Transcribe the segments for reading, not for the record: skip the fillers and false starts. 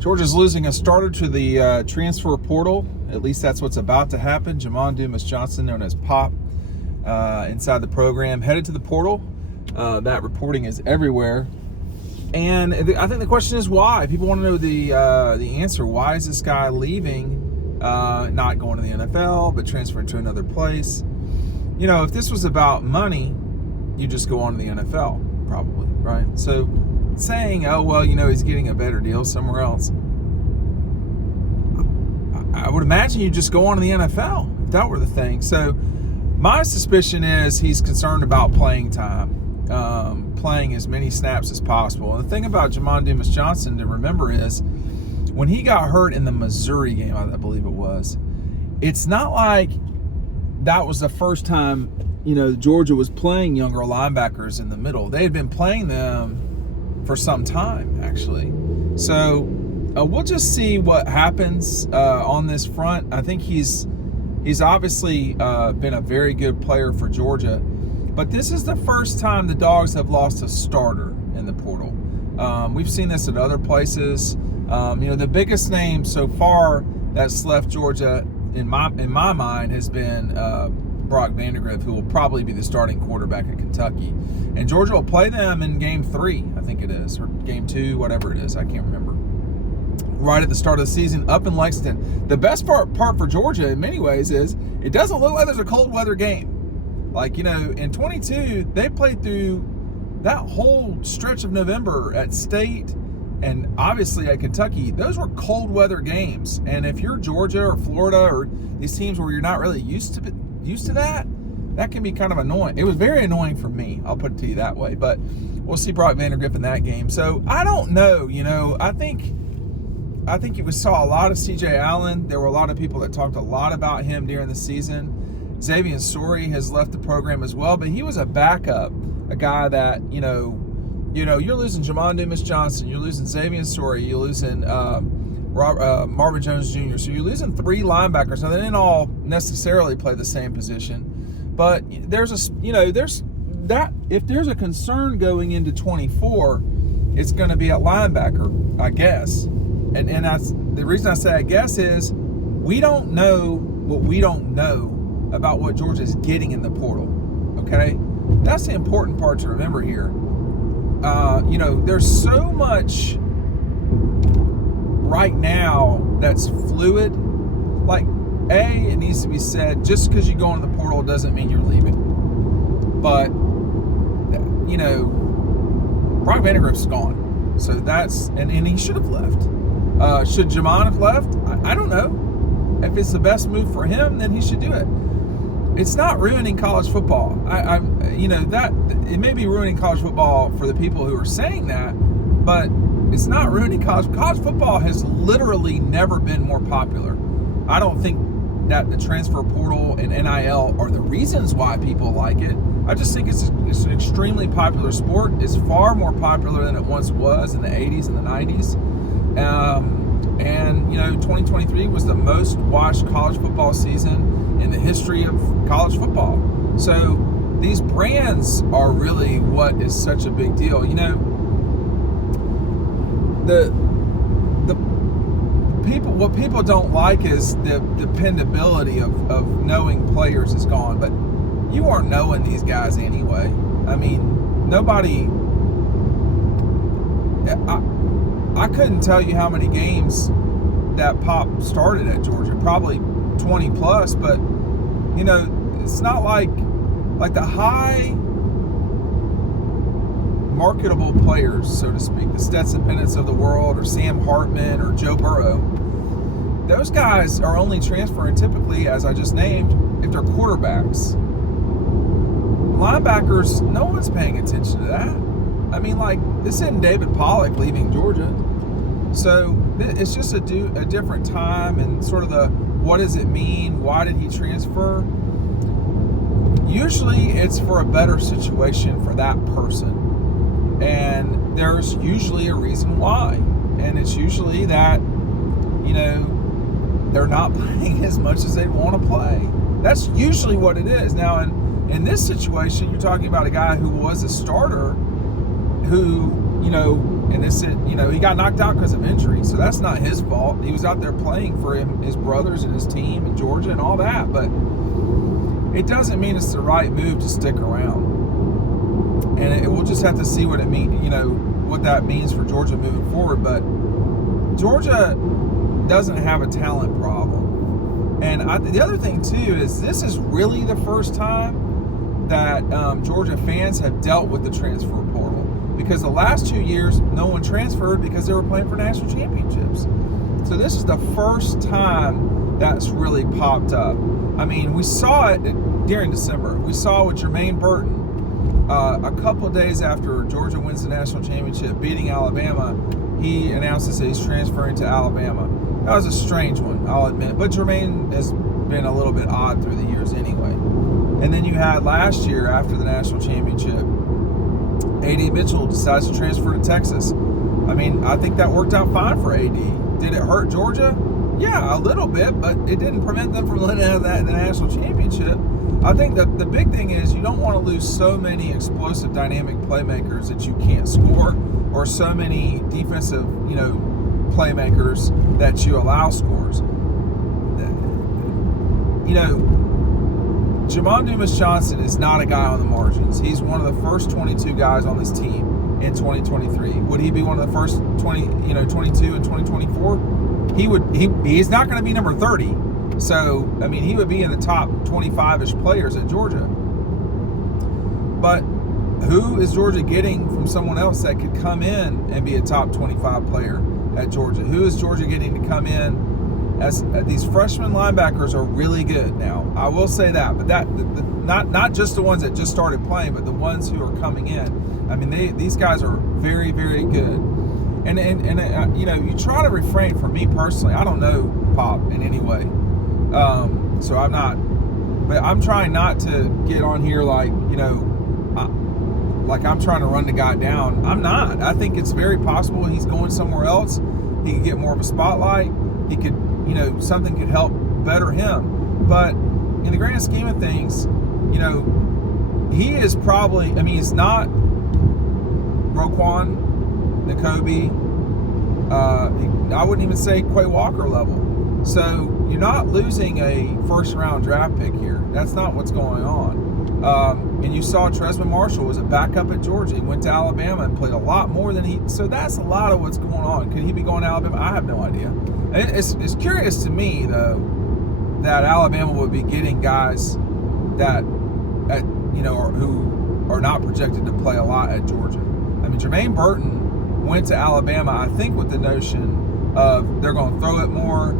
Georgia's losing a starter to the transfer portal. At least that's what's about to happen. Jamon Dumas-Johnson, known as Pop, inside the program, headed to the portal. That reporting is everywhere. And I think the question is why. People want to know the answer. Why is this guy leaving, not going to the NFL, but transferring to another place? You know, if this was about money, you just go on to the NFL, probably, right? So saying, oh, well, you know, he's getting a better deal somewhere else, I would imagine you just go on to the NFL if that were the thing. So my suspicion is he's concerned about playing time, playing as many snaps as possible. And the thing about Jamon Dumas-Johnson to remember is when he got hurt in the Missouri game, I believe it was, it's not like that was the first time, you know, Georgia was playing younger linebackers in the middle. They had been playing them for some time, actually. So we'll just see what happens on this front. I think he's obviously been a very good player for Georgia, but this is the first time the Dogs have lost a starter in the portal. We've seen this at other places. You know, the biggest name so far that's left Georgia in my mind has been Brock Vandagriff, who will probably be the starting quarterback at Kentucky. And Georgia will play them in game 3, I think it is, or game 2, whatever it is, I can't remember. Right at the start of the season up in Lexington. The best part for Georgia in many ways is it doesn't look like there's a cold weather game. Like, you know, in 22, they played through that whole stretch of November at State and obviously at Kentucky. Those were cold weather games. And if you're Georgia or Florida or these teams where you're not really used to that can be kind of annoying. It was very annoying for me, I'll put it to you that way. But we'll see Brock Vandagriff in that game. So I don't know, you know, I think you saw a lot of C.J. Allen. There were a lot of people that talked a lot about him during the season. Xavier Sorey has left the program as well, but he was a backup, a guy that, you know, you're losing Jamon Dumas-Johnson, you're losing Xavier Sorey, you're losing Marvin Jones Jr. So you're losing 3 linebackers. Now, they didn't all necessarily play the same position, but there's if there's a concern going into 24, it's going to be a linebacker, I guess. And that's the reason I say I guess is we don't know what we don't know about what Georgia's getting in the portal. Okay, that's the important part to remember here. You know, there's so much right now that's fluid. Like, it needs to be said, just because you go in the portal doesn't mean you're leaving. But, you know, Brock Vandagriff's gone. So that's, and he should have left. Should Jamon have left? I don't know. If it's the best move for him, then he should do it. It's not ruining college football. You know, that it may be ruining college football for the people who are saying that, but it's not ruining college football. Has literally never been more popular. I don't think that the transfer portal and NIL are the reasons why people like it. I just think it's an extremely popular sport. It's far more popular than it once was in the 80s and the 90s. And, you know, 2023 was the most watched college football season in the history of college football. So these brands are really what is such a big deal. You know, what people don't like is the dependability of knowing players is gone. But you aren't knowing these guys anyway. I mean, nobody... I couldn't tell you how many games that Pop started at Georgia, probably 20 plus, but, you know, it's not like the high marketable players, so to speak, the Stetson Bennett's of the world, or Sam Hartman, or Joe Burrow. Those guys are only transferring typically, as I just named, if they're quarterbacks. Linebackers, no one's paying attention to that. I mean, like, this isn't David Pollock leaving Georgia. So it's just a different time, and sort of the what does it mean? Why did he transfer? Usually it's for a better situation for that person. And there's usually a reason why. And it's usually that, you know, they're not playing as much as they want to play. That's usually what it is. Now, in this situation, you're talking about a guy who was a starter who, you know, And this, he got knocked out because of injury, so that's not his fault. He was out there playing for his brothers and his team in Georgia and all that, but it doesn't mean it's the right move to stick around. And we'll just have to see what it means, what that means for Georgia moving forward. But Georgia doesn't have a talent problem. And the other thing, too, is this is really the first time that Georgia fans have dealt with the transfer portal. Because the last 2 years, no one transferred because they were playing for national championships. So this is the first time that's really popped up. I mean, we saw it during December. We saw with Jermaine Burton a couple of days after Georgia wins the national championship, beating Alabama. He announces that he's transferring to Alabama. That was a strange one, I'll admit. But Jermaine has been a little bit odd through the years anyway. And then you had last year, after the national championship, A.D. Mitchell decides to transfer to Texas. I mean, I think that worked out fine for A.D. Did it hurt Georgia? Yeah, a little bit, but it didn't prevent them from winning out of that in the national championship. I think that the big thing is you don't want to lose so many explosive, dynamic playmakers that you can't score, or so many defensive, playmakers that you allow scores. Jamon Dumas-Johnson is not a guy on the margins. He's one of the first 22 guys on this team in 2023. Would he be one of the first 22 in 2024? He's not going to be number 30. So, I mean, he would be in the top 25-ish players at Georgia. But who is Georgia getting from someone else that could come in and be a top 25 player at Georgia? Who is Georgia getting to come in? As these freshman linebackers are really good now, I will say that. But not just the ones that just started playing, but the ones who are coming in. I mean, these guys are very, very good. And you try to refrain. For me personally, I don't know Pop in any way, so I'm not. But I'm trying not to get on here like like I'm trying to run the guy down. I'm not. I think it's very possible he's going somewhere else. He could get more of a spotlight. He could, something could help better him. But in the grand scheme of things, he is probably, he's not Roquan, Nakobe, I wouldn't even say Quay Walker level. So you're not losing a first-round draft pick here. That's not what's going on. And you saw Tresman Marshall was a backup at Georgia. He went to Alabama and played a lot more than he. So that's a lot of what's going on.Uld he be going to Alabama? I have no idea. It's curious to me though that Alabama would be getting guys that who are not projected to play a lot at Georgia. I mean, Jermaine Burton went to Alabama, I think, with the notion of they're going to throw it more.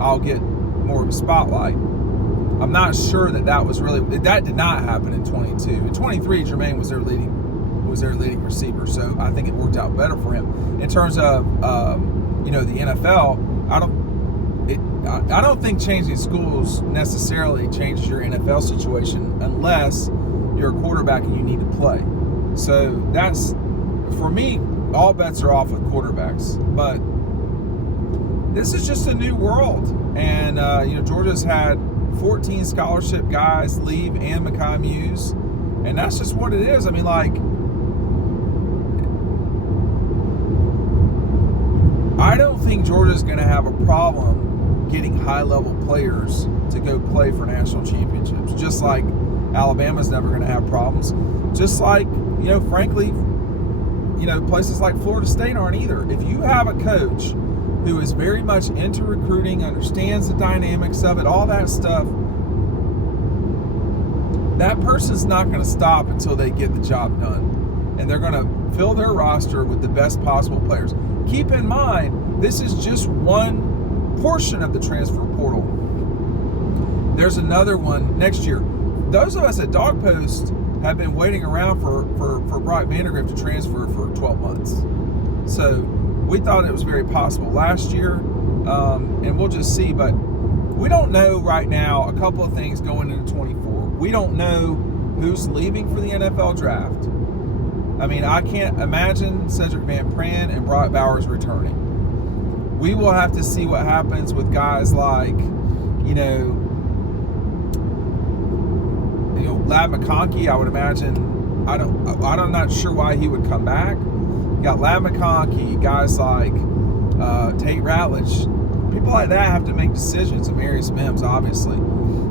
I'll get more of a spotlight. I'm not sure that was really, that did not happen in 22. In 23, Jermaine was their leading receiver, so I think it worked out better for him. In terms of the NFL, I don't think changing schools necessarily changes your NFL situation unless you're a quarterback and you need to play. So that's, for me, all bets are off with quarterbacks. But this is just a new world, and Georgia's had 14 scholarship guys leave and Mekhi Muse, and that's just what it is. I mean, I don't think Georgia's going to have a problem getting high-level players to go play for national championships, just like Alabama's never going to have problems, just like, frankly, places like Florida State aren't either. If you have a coach who is very much into recruiting, understands the dynamics of it, all that stuff, that person's not going to stop until they get the job done. And they're going to fill their roster with the best possible players. Keep in mind, this is just one portion of the transfer portal. There's another one next year. Those of us at Dawg Post have been waiting around for Brock Vandagriff to transfer for 12 months. So we thought it was very possible last year, and we'll just see. But we don't know right now a couple of things going into 24. We don't know who's leaving for the NFL draft. I mean, I can't imagine Cedric Van Pran and Brock Bowers returning. We will have to see what happens with guys like, Lad McConkey. I would imagine, I'm not sure why he would come back. got Ladd McConkey, guys like Tate Ratledge. People like that have to make decisions, and Marius Mims, obviously.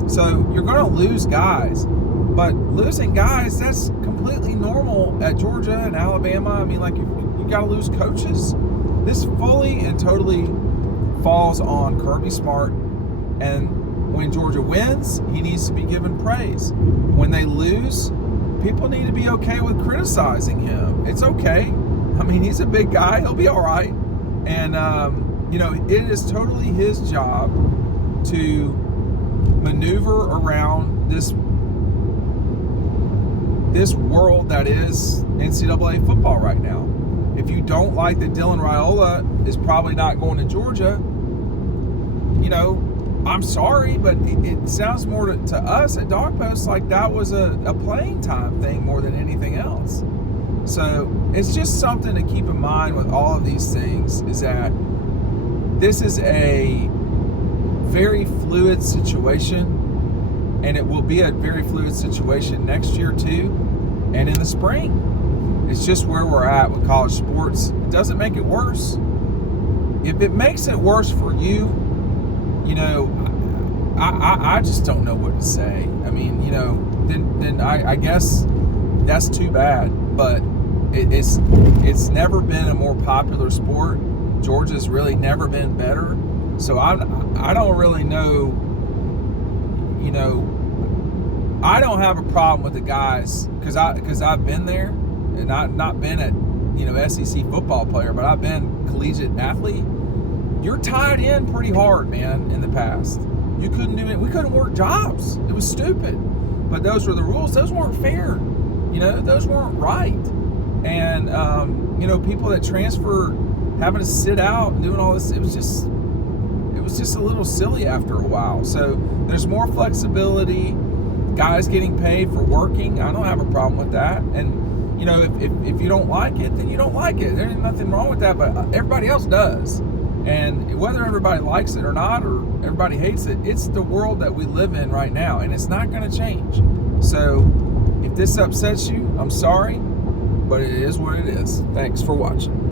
So you're going to lose guys. But losing guys, that's completely normal at Georgia and Alabama. I mean, like, you got to lose coaches. This fully and totally falls on Kirby Smart. And when Georgia wins, he needs to be given praise. When they lose, people need to be okay with criticizing him. It's okay. I mean, he's a big guy. He'll be all right. And, it is totally his job to maneuver around this world that is NCAA football right now. If you don't like that Dylan Raiola is probably not going to Georgia, I'm sorry, but it sounds more to us at Dawg Post like that was a playing time thing more than anything else. So it's just something to keep in mind with all of these things, is that this is a very fluid situation, and it will be a very fluid situation next year too, and in the spring. It's just where we're at with college sports. It doesn't make it worse. If it makes it worse for you, I just don't know what to say. I mean, then I guess that's too bad. But it's never been a more popular sport. Georgia's really never been better. So I don't really know. I don't have a problem with the guys because I've been there, and not been at SEC football player, but I've been collegiate athlete. You're tied in pretty hard, man. In the past, you couldn't do it. We couldn't work jobs. It was stupid, but those were the rules. Those weren't fair. Those weren't right. And people that transfer having to sit out and doing all this, it was just a little silly after a while. So there's more flexibility. Guys getting paid for working, I don't have a problem with that. And if you don't like it, then you don't like it. There's nothing wrong with that, but everybody else does. And whether everybody likes it or not, or everybody hates it, it's the world that we live in right now, and it's not going to change. So if this upsets you, I'm sorry, but it is what it is. Thanks for watching.